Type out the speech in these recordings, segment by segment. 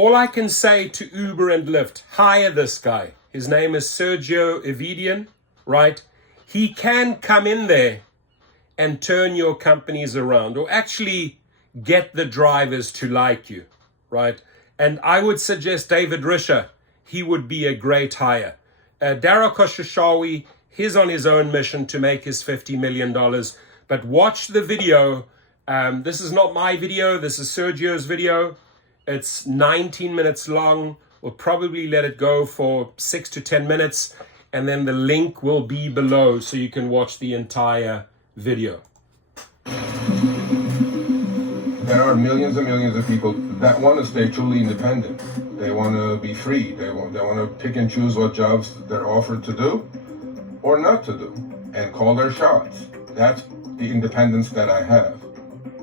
all I can say to Uber and Lyft, hire this guy. His name is Sergio Evedian, right? He can come in there and turn your companies around, or actually get the drivers to like you, right? And I would suggest David Risher. He would be a great hire. Dara Khosrowshahi, he's on his own mission to make his $50 million. But watch the video. This is not my video. This is Sergio's video. It's 19 minutes long. We'll probably let it go for 6 to 10 minutes. And then the link will be below so you can watch the entire video. There are millions and millions of people that want to stay truly independent. They want to be free. They want to pick and choose what jobs they're offered to do or not to do and call their shots. That's the independence that I have.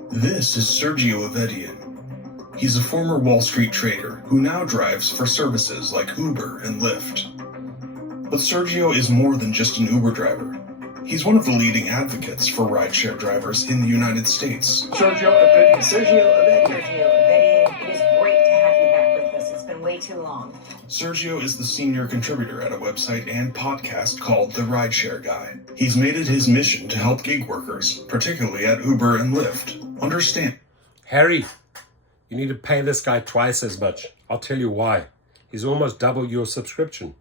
This is Sergio Evedian. He's a former Wall Street trader who now drives for services like Uber and Lyft. But Sergio is more than just an Uber driver. He's one of the leading advocates for rideshare drivers in the United States. Sergio Evedian. It is great to have you back with us. It's been way too long. Sergio is the senior contributor at a website and podcast called The Rideshare Guy. He's made it his mission to help gig workers, particularly at Uber and Lyft, understand. Harry, you need to pay this guy twice as much. I'll tell you why. He's almost double your subscription,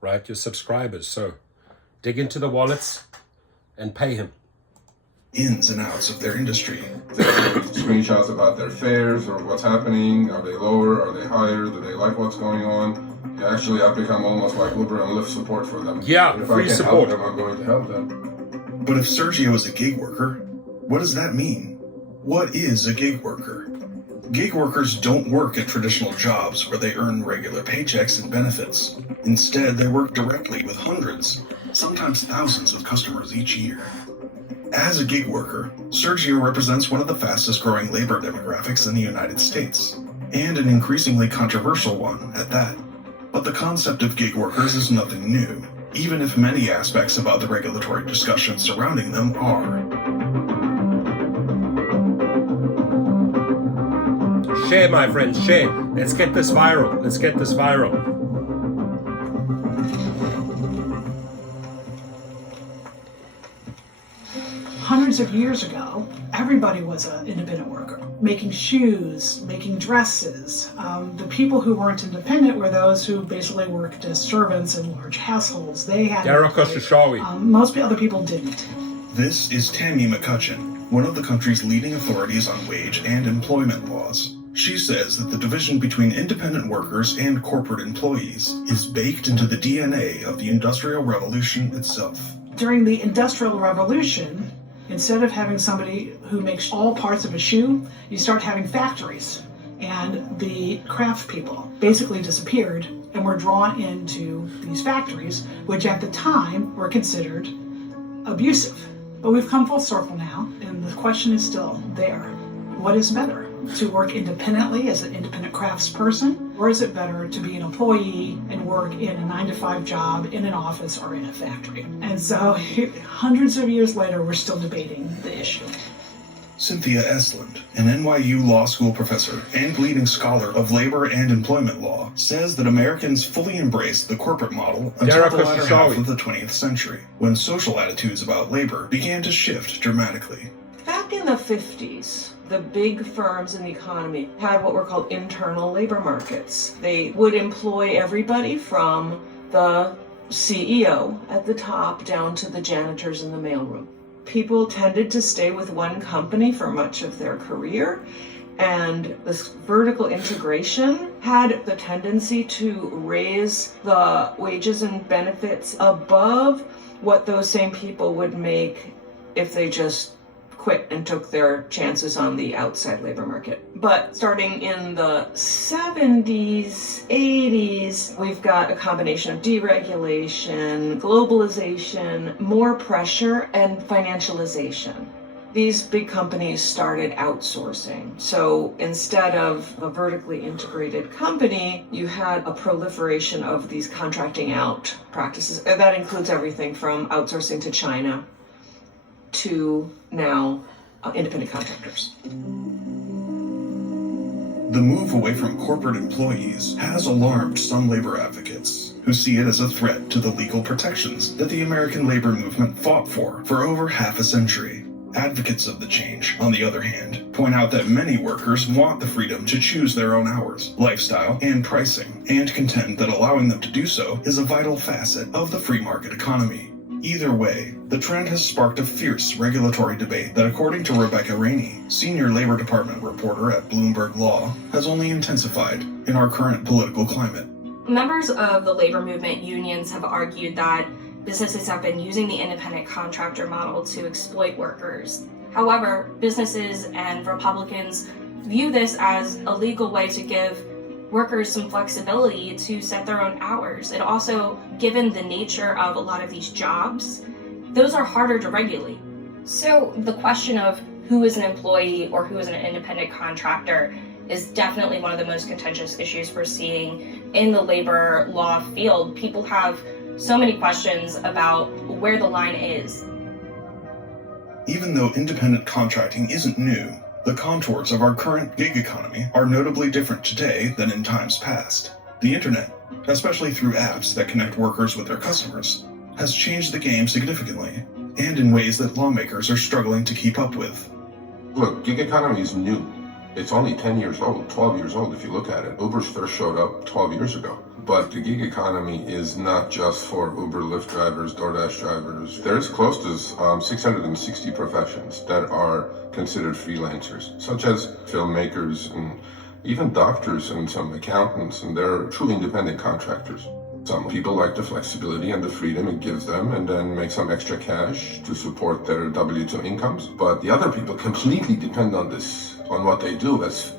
right? Your subscribers. So dig into the wallets and pay him. Ins and outs of their industry. Screenshots about their fares or what's happening. Are they lower? Are they higher? Do they like what's going on? Actually, I've become almost like Uber and Lyft support for them. Yeah, if free I can support. help them, I'm going to help them. But if Sergio is a gig worker, what does that mean? What is a gig worker? Gig workers don't work at traditional jobs where they earn regular paychecks and benefits. Instead, they work directly with hundreds, sometimes thousands of customers each year. As a gig worker, Sergio represents one of the fastest growing labor demographics in the United States, and an increasingly controversial one at that. But the concept of gig workers is nothing new, even if many aspects about the regulatory discussion surrounding them are. Share, my friends, share. Let's get this viral. Let's get this viral. Hundreds of years ago, everybody was an independent worker, making shoes, making dresses. The people who weren't independent were those who basically worked as servants in large households. They had most other people didn't. This is Tammy McCutcheon, one of the country's leading authorities on wage and employment laws. She says that the division between independent workers and corporate employees is baked into the DNA of the Industrial Revolution itself. During the Industrial Revolution, instead of having somebody who makes all parts of a shoe, you start having factories. And the craft people basically disappeared and were drawn into these factories, which at the time were considered abusive. But we've come full circle now, and the question is still there. What is better? To work independently as an independent craftsperson, or is it better to be an employee and work in a 9-to-5 job in an office or in a factory? And so hundreds of years later, we're still debating the issue. Cynthia Esland, an NYU law school professor and leading scholar of labor and employment law, says that Americans fully embraced the corporate model until the latter half of the 20th century, when social attitudes about labor began to shift dramatically. Back in the 50s, the big firms in the economy had what were called internal labor markets. They would employ everybody from the CEO at the top down to the janitors in the mailroom. People tended to stay with one company for much of their career, and this vertical integration had the tendency to raise the wages and benefits above what those same people would make if they just quit and took their chances on the outside labor market. But starting in the 70s, 80s, we've got a combination of deregulation, globalization, more pressure, and financialization. These big companies started outsourcing. So instead of a vertically integrated company, you had a proliferation of these contracting out practices. That includes everything from outsourcing to China to now independent contractors. The move away from corporate employees has alarmed some labor advocates, who see it as a threat to the legal protections that the American labor movement fought for over half a century. Advocates of the change, on the other hand, point out that many workers want the freedom to choose their own hours, lifestyle, and pricing, and contend that allowing them to do so is a vital facet of the free market economy. Either way, the trend has sparked a fierce regulatory debate that, according to Rebecca Rainey, senior Labor Department reporter at Bloomberg Law, has only intensified in our current political climate. Members of the labor movement unions have argued that businesses have been using the independent contractor model to exploit workers. However, businesses and Republicans view this as a legal way to give workers some flexibility to set their own hours. And also, given the nature of a lot of these jobs, those are harder to regulate. So the question of who is an employee or who is an independent contractor is definitely one of the most contentious issues we're seeing in the labor law field. People have so many questions about where the line is. Even though independent contracting isn't new, the contours of our current gig economy are notably different today than in times past. The internet, especially through apps that connect workers with their customers, has changed the game significantly, and in ways that lawmakers are struggling to keep up with. Look, gig economy is new. It's only 10 years old, 12 years old if you look at it. Uber's first showed up 12 years ago. But the gig economy is not just for Uber, Lyft drivers, DoorDash drivers. There's close to 660 professions that are considered freelancers, such as filmmakers and even doctors and some accountants, and they're truly independent contractors. Some people like the flexibility and the freedom it gives them and then make some extra cash to support their W-2 incomes. But the other people completely depend on this, on what they do as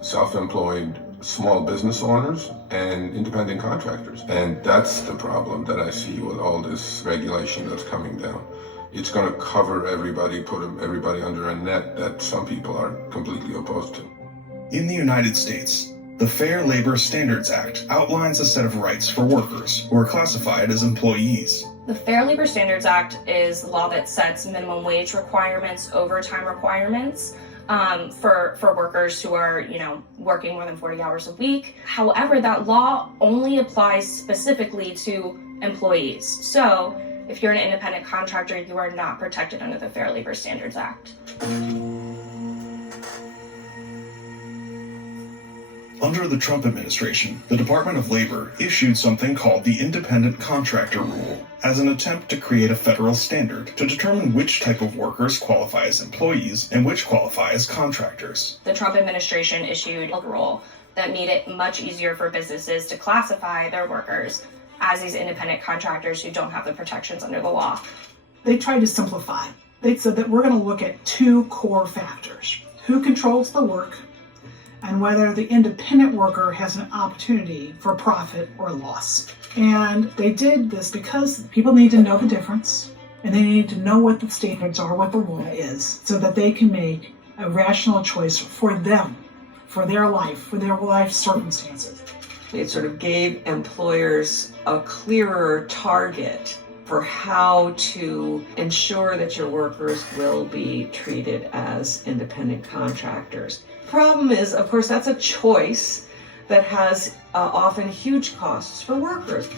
self-employed small business owners and independent contractors. And that's the problem that I see with all this regulation that's coming down. It's going to cover everybody, put everybody under a net that some people are completely opposed to. In the United States, the Fair Labor Standards Act outlines a set of rights for workers who are classified as employees. The Fair Labor Standards Act is the law that sets minimum wage requirements, overtime requirements, for workers who are, working more than 40 hours a week. However, that law only applies specifically to employees. So if you're an independent contractor, you are not protected under the Fair Labor Standards Act. Under the Trump administration, the Department of Labor issued something called the Independent Contractor Rule as an attempt to create a federal standard to determine which type of workers qualify as employees and which qualify as contractors. The Trump administration issued a rule that made it much easier for businesses to classify their workers as these independent contractors who don't have the protections under the law. They tried to simplify. They said that we're going to look at two core factors: who controls the work and whether the independent worker has an opportunity for profit or loss. And they did this because people need to know the difference, and they need to know what the standards are, what the law is, so that they can make a rational choice for them, for their life circumstances. It sort of gave employers a clearer target for how to ensure that your workers will be treated as independent contractors. Problem is, of course, that's a choice that has often huge costs for workers.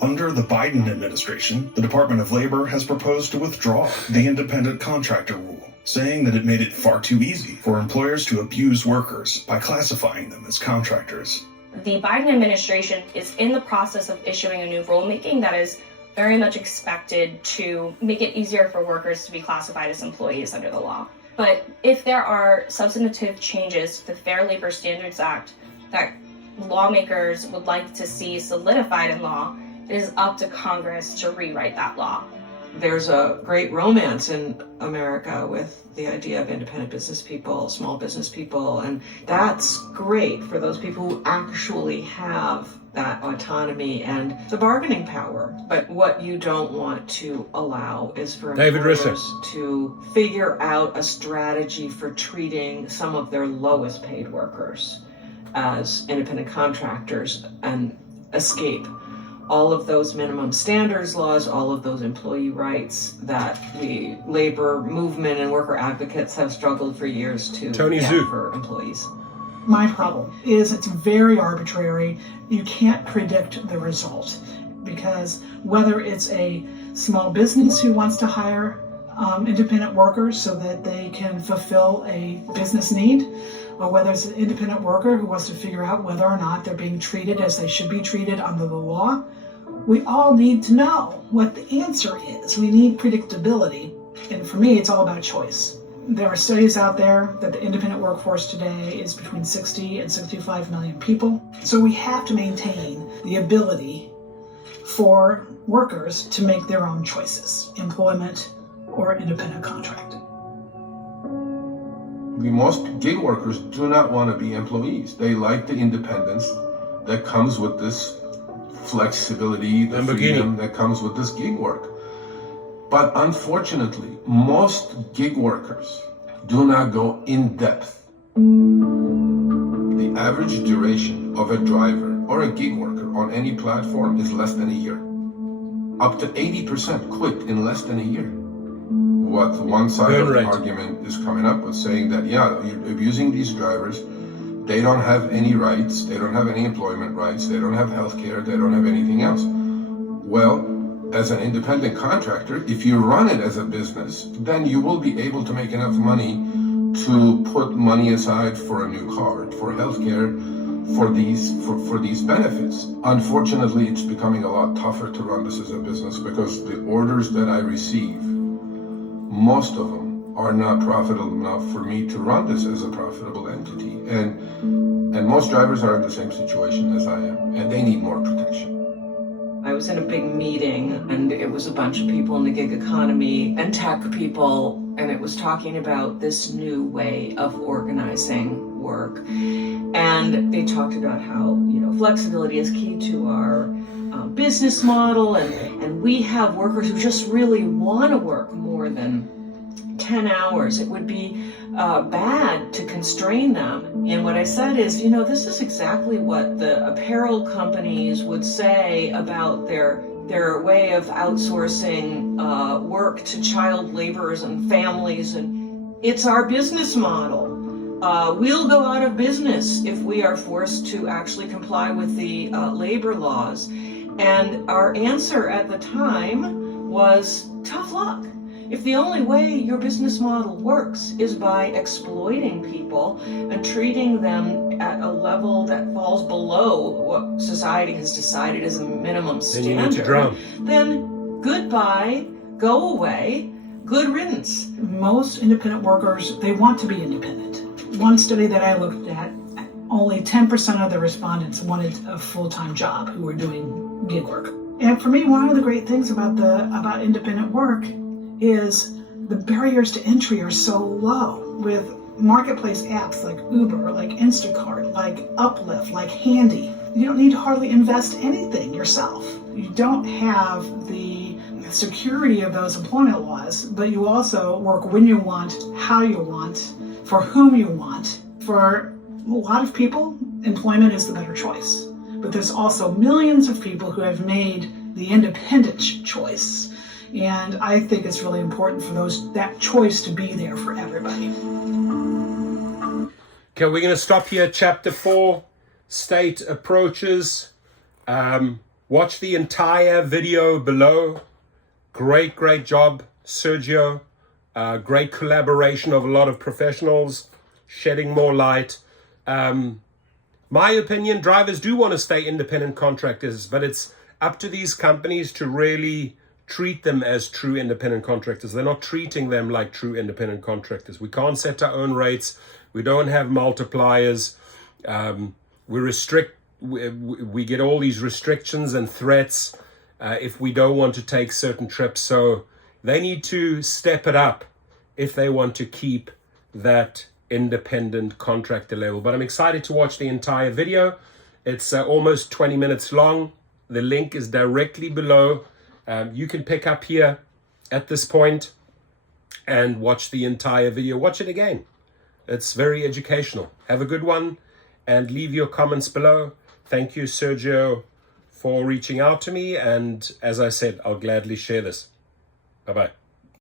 Under the Biden administration, the Department of Labor has proposed to withdraw the independent contractor rule, saying that it made it far too easy for employers to abuse workers by classifying them as contractors. The Biden administration is in the process of issuing a new rulemaking that is very much expected to make it easier for workers to be classified as employees under the law. But if there are substantive changes to the Fair Labor Standards Act that lawmakers would like to see solidified in law, it is up to Congress to rewrite that law. There's a great romance in America with the idea of independent business people, small business people, and that's great for those people who actually have that autonomy and the bargaining power. But what you don't want to allow is for employers to figure out a strategy for treating some of their lowest paid workers as independent contractors and escape all of those minimum standards laws, all of those employee rights that the labor movement and worker advocates have struggled for years to get for employees. My problem is it's very arbitrary. You can't predict the result, because whether it's a small business who wants to hire independent workers so that they can fulfill a business need, or whether it's an independent worker who wants to figure out whether or not they're being treated as they should be treated under the law, we all need to know what the answer is. We need predictability. And for me, it's all about choice. There are studies out there that the independent workforce today is between 60 and 65 million people. So we have to maintain the ability for workers to make their own choices, employment or independent contract. Most gig workers do not want to be employees. They like the independence that comes with this flexibility, the freedom that comes with this gig work. But unfortunately, most gig workers do not go in depth. The average duration of a driver or a gig worker on any platform is less than a year. Up to 80% quit in less than a year. What one side of the argument is coming up with, saying that, yeah, you're abusing these drivers, they don't have any rights, they don't have any employment rights, they don't have health care, they don't have anything else. Well, as an independent contractor, if you run it as a business, then you will be able to make enough money to put money aside for a new car, for healthcare, for these benefits. Unfortunately, it's becoming a lot tougher to run this as a business, because the orders that I receive, most of them are not profitable enough for me to run this as a profitable entity. And most drivers are in the same situation as I am, and they need more protection. I was in a big meeting, and it was a bunch of people in the gig economy and tech people, and it was talking about this new way of organizing work. And they talked about how, flexibility is key to our business model, and we have workers who just really want to work more than 10 hours. It would be bad to constrain them. And what I said is, this is exactly what the apparel companies would say about their way of outsourcing work to child laborers and families. And it's our business model. We'll go out of business if we are forced to actually comply with the labor laws. And our answer at the time was tough luck. If the only way your business model works is by exploiting people and treating them at a level that falls below what society has decided is a minimum standard, then you need to drown. Then goodbye, go away, good riddance. Most independent workers, they want to be independent. One study that I looked at, only 10% of the respondents wanted a full-time job who were doing gig work. And for me, one of the great things about independent work is the barriers to entry are so low. With marketplace apps like Uber, like Instacart, like Uplift, like Handy, you don't need to hardly invest anything yourself. You don't have the security of those employment laws, but you also work when you want, how you want, for whom you want. For a lot of people, employment is the better choice. But there's also millions of people who have made the independent choice. And I think it's really important for that choice to be there for everybody. Okay, we're going to stop here. Chapter 4, State Approaches. Watch the entire video below. Great job, Sergio. Great collaboration of a lot of professionals, shedding more light. My opinion, drivers do want to stay independent contractors, but it's up to these companies to really treat them as true independent contractors. They're not treating them like true independent contractors. We can't set our own rates. We don't have multipliers. We get all these restrictions and threats if we don't want to take certain trips. So they need to step it up if they want to keep that independent contractor level. But I'm excited to watch the entire video. It's almost 20 minutes long. The link is directly below. You can pick up here at this point and watch the entire video. Watch it again. It's very educational. Have a good one and leave your comments below. Thank you, Sergio, for reaching out to me. And as I said, I'll gladly share this. Bye-bye.